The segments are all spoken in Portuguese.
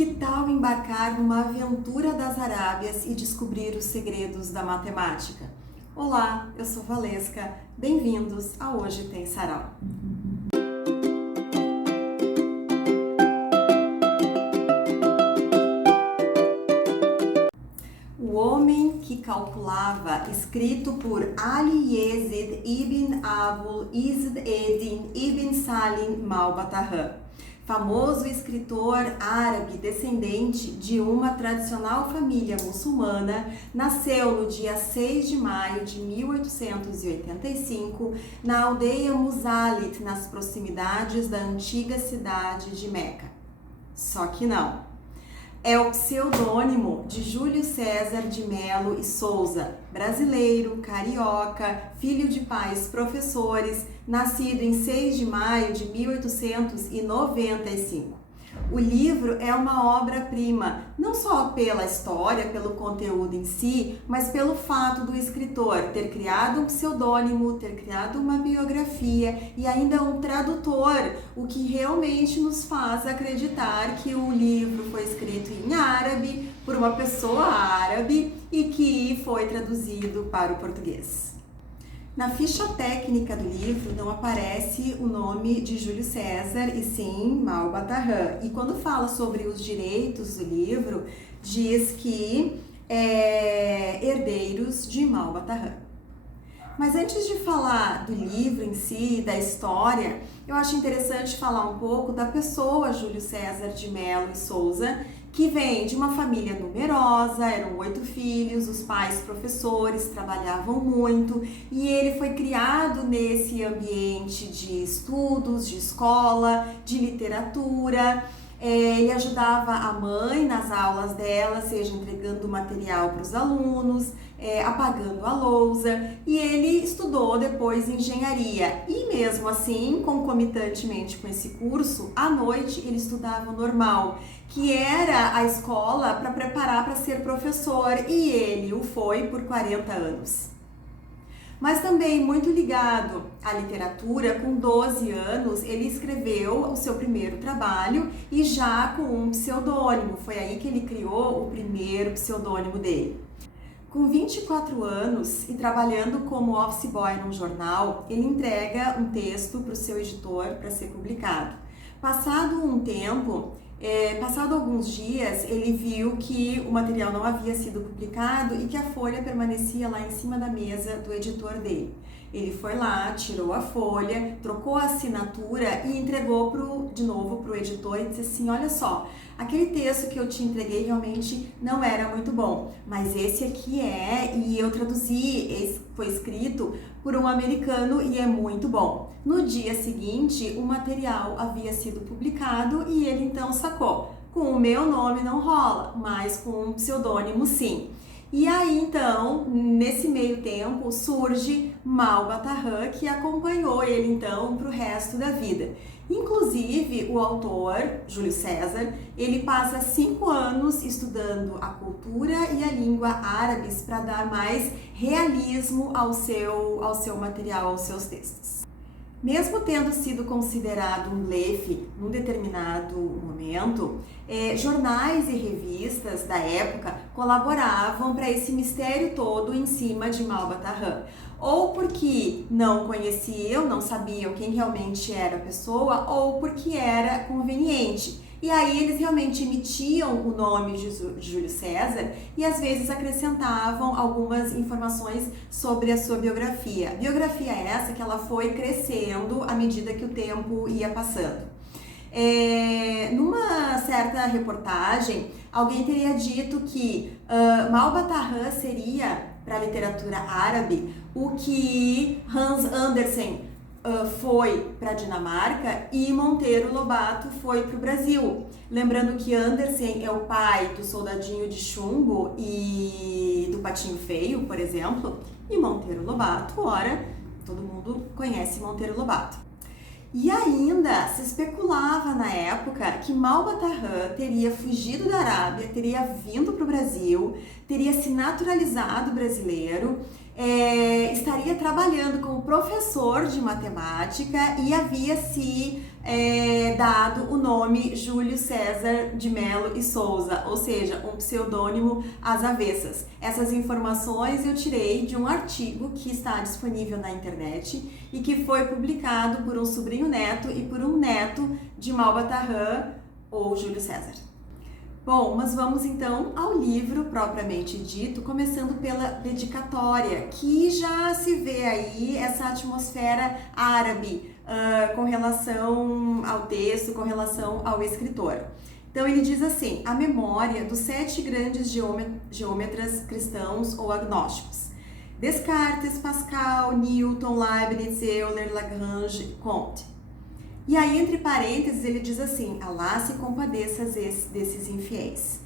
Que tal embarcar numa aventura das Arábias e descobrir os segredos da matemática? Olá, eu sou Valesca, bem-vindos a Hoje Tem Sarau. O Homem que Calculava, escrito por Ali Yazid ibn Abul Izz Eddin ibn Salim Malbattahah, famoso escritor árabe descendente de uma tradicional família muçulmana, nasceu no dia 6 de maio de 1885 na aldeia Muzalit, nas proximidades da antiga cidade de Meca. Só que não. É o pseudônimo de Júlio César de Melo e Souza, brasileiro, carioca, filho de pais professores, nascido em 6 de maio de 1895. O livro é uma obra-prima, não só pela história, pelo conteúdo em si, mas pelo fato do escritor ter criado um pseudônimo, ter criado uma biografia e ainda um tradutor, o que realmente nos faz acreditar que o livro foi escrito em árabe, por uma pessoa árabe e que foi traduzido para o português. Na ficha técnica do livro não aparece o nome de Júlio César e sim Malbattahah. E quando fala sobre os direitos do livro, diz que herdeiros de Malbattahah. Mas antes de falar do livro em si, da história, eu acho interessante falar um pouco da pessoa Júlio César de Melo e Souza, que vem de uma família numerosa, eram 8 filhos, os pais professores, trabalhavam muito e ele foi criado nesse ambiente de estudos, de escola, de literatura. Ele ajudava a mãe nas aulas dela, seja entregando material para os alunos, apagando a lousa, e ele estudou depois engenharia. E mesmo assim, concomitantemente com esse curso, à noite ele estudava o normal, que era a escola para preparar para ser professor, e ele o foi por 40 anos. Mas também muito ligado à literatura, com 12 anos ele escreveu o seu primeiro trabalho e já com um pseudônimo, foi aí que ele criou o primeiro pseudônimo dele. Com 24 anos e trabalhando como office boy num jornal, ele entrega um texto para o seu editor para ser publicado. Passado um tempo, passado alguns dias, ele viu que o material não havia sido publicado e que a folha permanecia lá em cima da mesa do editor dele. Ele foi lá, tirou a folha, trocou a assinatura e entregou de novo para o editor e disse assim: olha só, aquele texto que eu te entreguei realmente não era muito bom, mas esse aqui e eu traduzi, foi escrito por um americano e é muito bom. No dia seguinte, o material havia sido publicado e ele então sacou: com o meu nome não rola, mas com um pseudônimo sim. E aí, então, nesse meio tempo, surge Malbattahah, que acompanhou ele, então, para o resto da vida. Inclusive, o autor, Júlio César, ele passa 5 anos estudando a cultura e a língua árabes para dar mais realismo ao seu material, aos seus textos. Mesmo tendo sido considerado um blefe num determinado momento, jornais e revistas da época colaboravam para esse mistério todo em cima de Malbattahah. Ou porque não conheciam, não sabiam quem realmente era a pessoa, ou porque era conveniente. E aí eles realmente emitiam o nome de Júlio César e às vezes acrescentavam algumas informações sobre a sua biografia. Biografia essa que ela foi crescendo à medida que o tempo ia passando. Numa certa reportagem, alguém teria dito que Malbattahah seria, para a literatura árabe, o que Hans Andersen foi para a Dinamarca e Monteiro Lobato foi para o Brasil. Lembrando que Andersen é o pai do Soldadinho de Chumbo e do Patinho Feio, por exemplo, e Monteiro Lobato, ora, todo mundo conhece Monteiro Lobato. E ainda se especulava na época que Malbattahah teria fugido da Arábia, teria vindo para o Brasil, teria se naturalizado brasileiro, estaria trabalhando como professor de matemática e havia se dado o nome Júlio César de Mello e Souza, ou seja, um pseudônimo às avessas. Essas informações eu tirei de um artigo que está disponível na internet e que foi publicado por um sobrinho neto e por um neto de Malba Tahan ou Júlio César. Bom, mas vamos então ao livro propriamente dito, começando pela dedicatória, que já se vê aí essa atmosfera árabe com relação ao texto, com relação ao escritor. Então ele diz assim: a memória dos 7 grandes geômetras cristãos ou agnósticos. Descartes, Pascal, Newton, Leibniz, Euler, Lagrange, Comte. E aí, entre parênteses, ele diz assim: Alá se compadeça desses infiéis.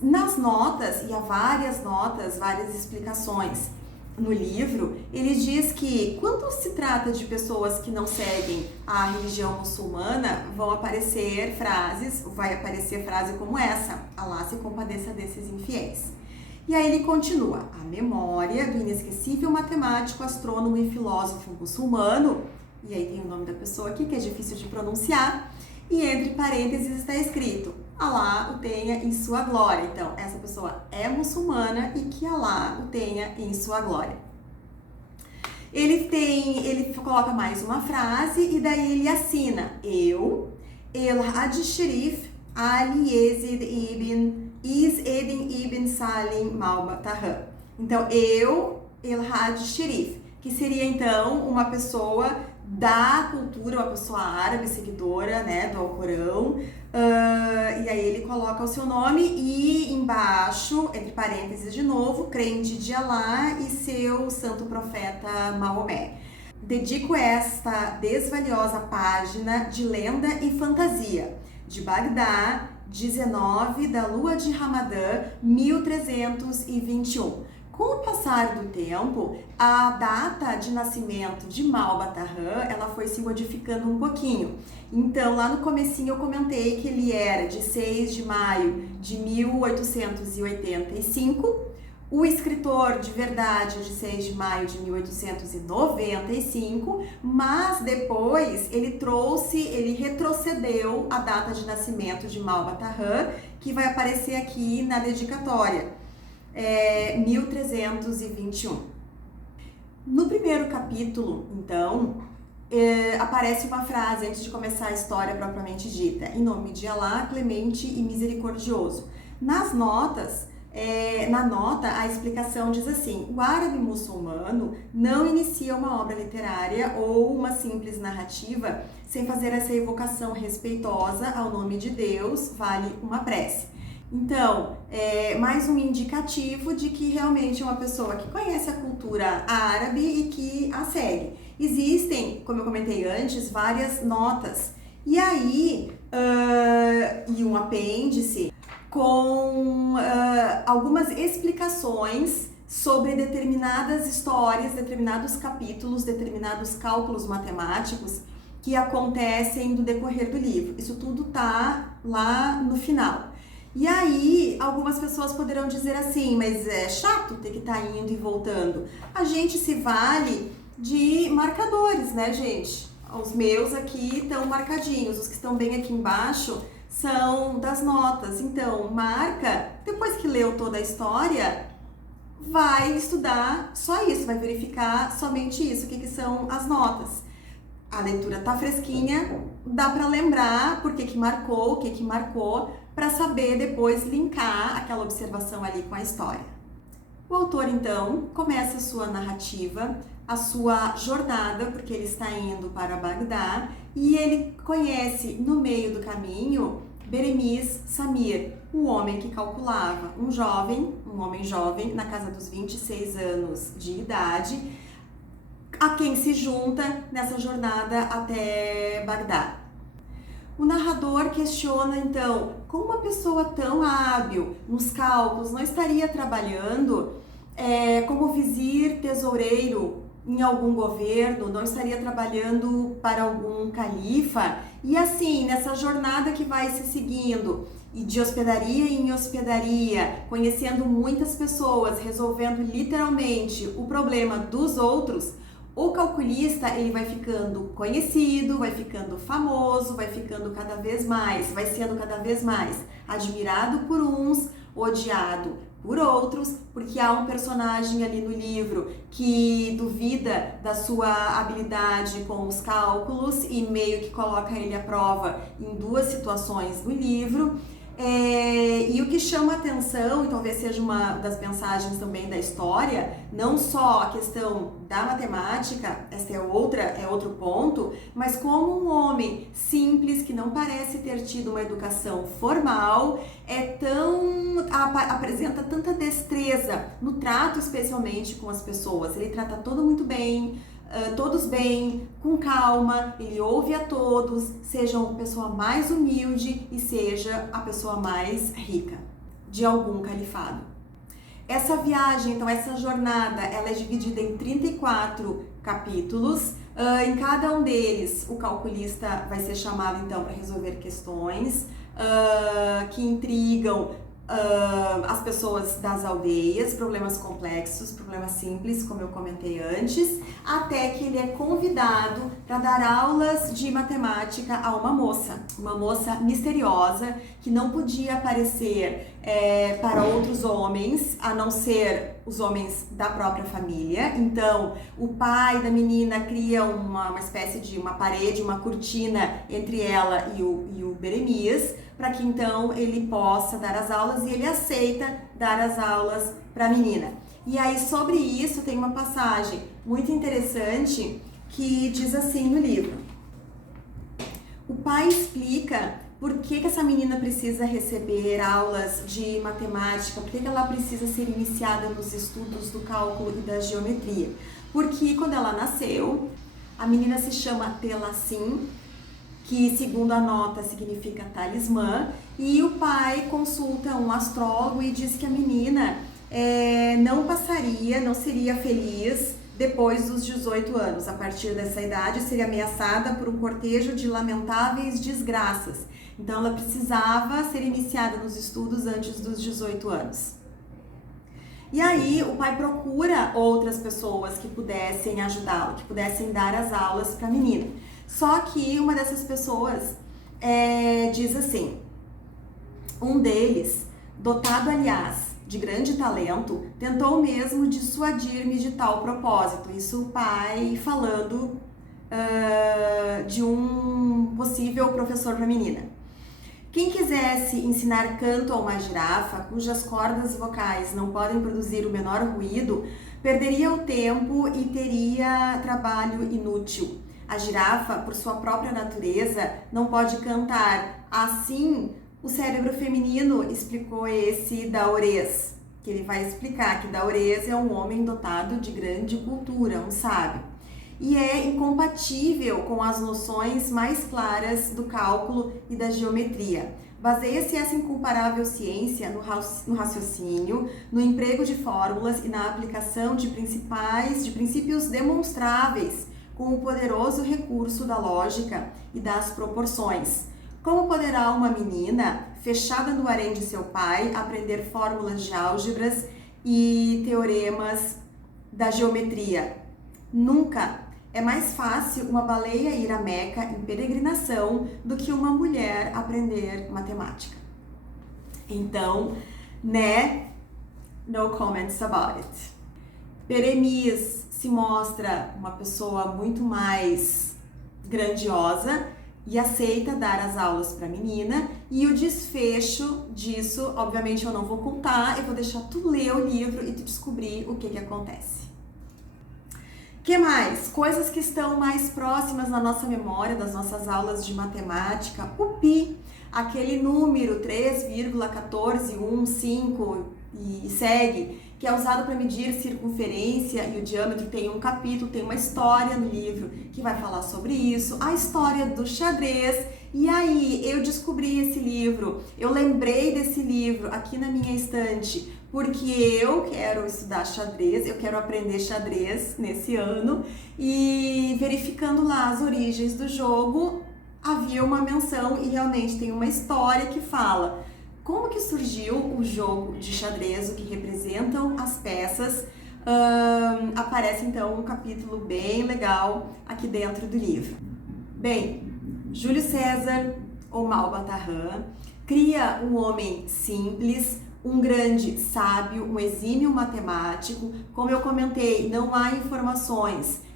Nas notas, e há várias notas, várias explicações no livro, ele diz que quando se trata de pessoas que não seguem a religião muçulmana, vai aparecer frase como essa: Alá se compadeça desses infiéis. E aí ele continua: a memória do inesquecível matemático, astrônomo e filósofo muçulmano. E aí tem o nome da pessoa aqui, que é difícil de pronunciar, e entre parênteses está escrito: Alá o tenha em sua glória. Então, essa pessoa é muçulmana e que Alá o tenha em sua glória. Ele coloca mais uma frase e daí ele assina: eu, El Hajj Sharif Ali Eddin Ibn Salim Malba Tahan. Então, eu, El Hajj Sharif, que seria então uma pessoa da cultura, uma pessoa árabe, seguidora, né, do Alcorão, e aí ele coloca o seu nome e embaixo, entre parênteses de novo, crente de Alá e seu santo profeta Maomé. Dedico esta desvaliosa página de lenda e fantasia, de Bagdá, 19 da lua de Ramadã, 1321. Com o passar do tempo, a data de nascimento de Malba Tahan, ela foi se modificando um pouquinho. Então, lá no comecinho eu comentei que ele era de 6 de maio de 1885, o escritor de verdade é de 6 de maio de 1895, mas depois ele retrocedeu a data de nascimento de Malba Tahan, que vai aparecer aqui na dedicatória. 1321. No primeiro capítulo, então, aparece uma frase antes de começar a história propriamente dita: em nome de Alá, clemente e misericordioso. Nas notas, na nota, a explicação diz assim: o árabe muçulmano não inicia uma obra literária ou uma simples narrativa sem fazer essa evocação respeitosa ao nome de Deus, vale uma prece. Então, mais um indicativo de que realmente é uma pessoa que conhece a cultura árabe e que a segue. Existem, como eu comentei antes, várias notas. E aí, e um apêndice com algumas explicações sobre determinadas histórias, determinados capítulos, determinados cálculos matemáticos que acontecem no decorrer do livro. Isso tudo tá lá no final. E aí, algumas pessoas poderão dizer assim: mas é chato ter que estar indo e voltando. A gente se vale de marcadores, né, gente? Os meus aqui estão marcadinhos, os que estão bem aqui embaixo são das notas. Então, marca, depois que leu toda a história, vai estudar só isso, vai verificar somente isso, o que são as notas. A leitura tá fresquinha, dá para lembrar por que marcou, o que marcou, para saber depois linkar aquela observação ali com a história. O autor, então, começa a sua narrativa, a sua jornada, porque ele está indo para Bagdá, e ele conhece no meio do caminho Beremiz Samir, o homem que calculava, um homem jovem, na casa dos 26 anos de idade, a quem se junta nessa jornada até Bagdá. O narrador questiona, então, como uma pessoa tão hábil nos cálculos não estaria trabalhando como vizir tesoureiro em algum governo, não estaria trabalhando para algum califa, e assim, nessa jornada que vai se seguindo, e de hospedaria em hospedaria, conhecendo muitas pessoas, resolvendo literalmente o problema dos outros, o calculista ele vai ficando conhecido, vai ficando famoso, vai ficando cada vez mais, vai sendo cada vez mais admirado por uns, odiado por outros, porque há um personagem ali no livro que duvida da sua habilidade com os cálculos e meio que coloca ele à prova em duas situações no livro. E o que chama atenção, e talvez seja uma das mensagens também da história, não só a questão da matemática, essa é outro ponto, mas como um homem simples, que não parece ter tido uma educação formal, apresenta tanta destreza no trato, especialmente com as pessoas. Ele trata todos bem, com calma, ele ouve a todos, seja a pessoa mais humilde e seja a pessoa mais rica de algum califado. Essa viagem, então essa jornada, ela é dividida em 34 capítulos. Em cada um deles, o calculista vai ser chamado então para resolver questões que intrigam as pessoas das aldeias, problemas complexos, problemas simples, como eu comentei antes, até que ele é convidado para dar aulas de matemática a uma moça misteriosa que não podia aparecer para outros homens, a não ser os homens da própria família. Então, o pai da menina cria uma espécie de uma parede, uma cortina entre ela e o Beremias, para que então ele possa dar as aulas, e ele aceita dar as aulas para a menina. E aí sobre isso tem uma passagem muito interessante que diz assim no livro: o pai explica por que essa menina precisa receber aulas de matemática, por que ela precisa ser iniciada nos estudos do cálculo e da geometria. Porque quando ela nasceu, a menina se chama Telassim, que segundo a nota significa talismã, e o pai consulta um astrólogo e diz que a menina não seria feliz depois dos 18 anos. A partir dessa idade seria ameaçada por um cortejo de lamentáveis desgraças. Então ela precisava ser iniciada nos estudos antes dos 18 anos. E aí o pai procura outras pessoas que pudessem ajudá-lo, que pudessem dar as aulas para a menina. Só que uma dessas pessoas diz assim: um deles, dotado aliás de grande talento, tentou mesmo dissuadir-me de tal propósito. Isso o pai falando de um possível professor para a menina. Quem quisesse ensinar canto a uma girafa, cujas cordas vocais não podem produzir o menor ruído, perderia o tempo e teria trabalho inútil. A girafa, por sua própria natureza, não pode cantar. Assim, o cérebro feminino, explicou esse Daorês, que ele vai explicar que Daorês é um homem dotado de grande cultura, um sábio. E é incompatível com as noções mais claras do cálculo e da geometria. Baseia-se essa incomparável ciência no raciocínio, no emprego de fórmulas e na aplicação de princípios demonstráveis com o poderoso recurso da lógica e das proporções. Como poderá uma menina, fechada no harém de seu pai, aprender fórmulas de álgebras e teoremas da geometria? Nunca! É mais fácil uma baleia ir a Meca em peregrinação do que uma mulher aprender matemática. Então, no comments about it. Beremias se mostra uma pessoa muito mais grandiosa e aceita dar as aulas para a menina, e o desfecho disso, obviamente eu não vou contar, eu vou deixar tu ler o livro e tu descobrir o que acontece. Que mais? Coisas que estão mais próximas na nossa memória, das nossas aulas de matemática. O pi, aquele número 3,141,5 e segue, que é usado para medir circunferência e o diâmetro. Tem um capítulo, tem uma história no livro que vai falar sobre isso, a história do xadrez. E aí eu descobri esse livro, eu lembrei desse livro aqui na minha estante, porque eu quero estudar xadrez, eu quero aprender xadrez nesse ano, e verificando lá as origens do jogo, havia uma menção e realmente tem uma história que fala como que surgiu o jogo de xadrez, o que representam as peças. Aparece então um capítulo bem legal aqui dentro do livro. Bem, Júlio César, ou Malbataan, cria um homem simples, um grande sábio, um exímio matemático. Como eu comentei, não há informações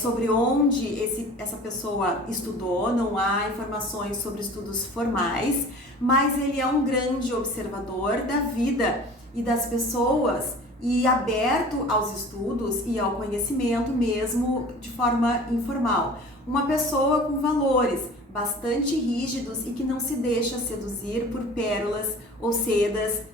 sobre onde essa pessoa estudou, não há informações sobre estudos formais, mas ele é um grande observador da vida e das pessoas e aberto aos estudos e ao conhecimento mesmo de forma informal. Uma pessoa com valores bastante rígidos e que não se deixa seduzir por pérolas ou sedas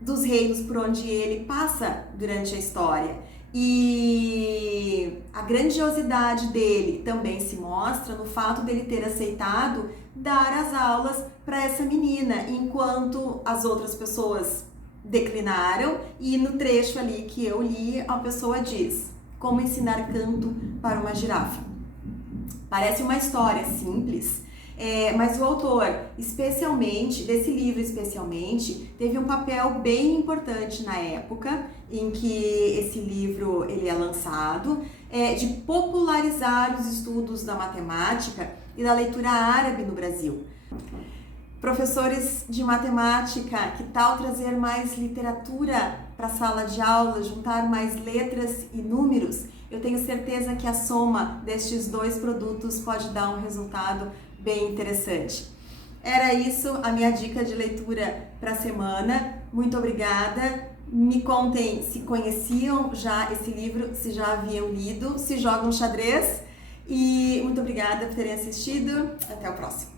dos reinos por onde ele passa durante a história. E a grandiosidade dele também se mostra no fato dele ter aceitado dar as aulas para essa menina, enquanto as outras pessoas declinaram, e no trecho ali que eu li, a pessoa diz: como ensinar canto para uma girafa. Parece uma história simples, mas o autor, especialmente, desse livro especialmente, teve um papel bem importante na época em que esse livro ele é lançado, de popularizar os estudos da matemática e da leitura árabe no Brasil. Professores de matemática, que tal trazer mais literatura para a sala de aula, juntar mais letras e números? Eu tenho certeza que a soma destes dois produtos pode dar um resultado bem interessante. Era isso a minha dica de leitura para a semana. Muito obrigada. Me contem se conheciam já esse livro, se já haviam lido, se jogam xadrez. E muito obrigada por terem assistido. Até o próximo.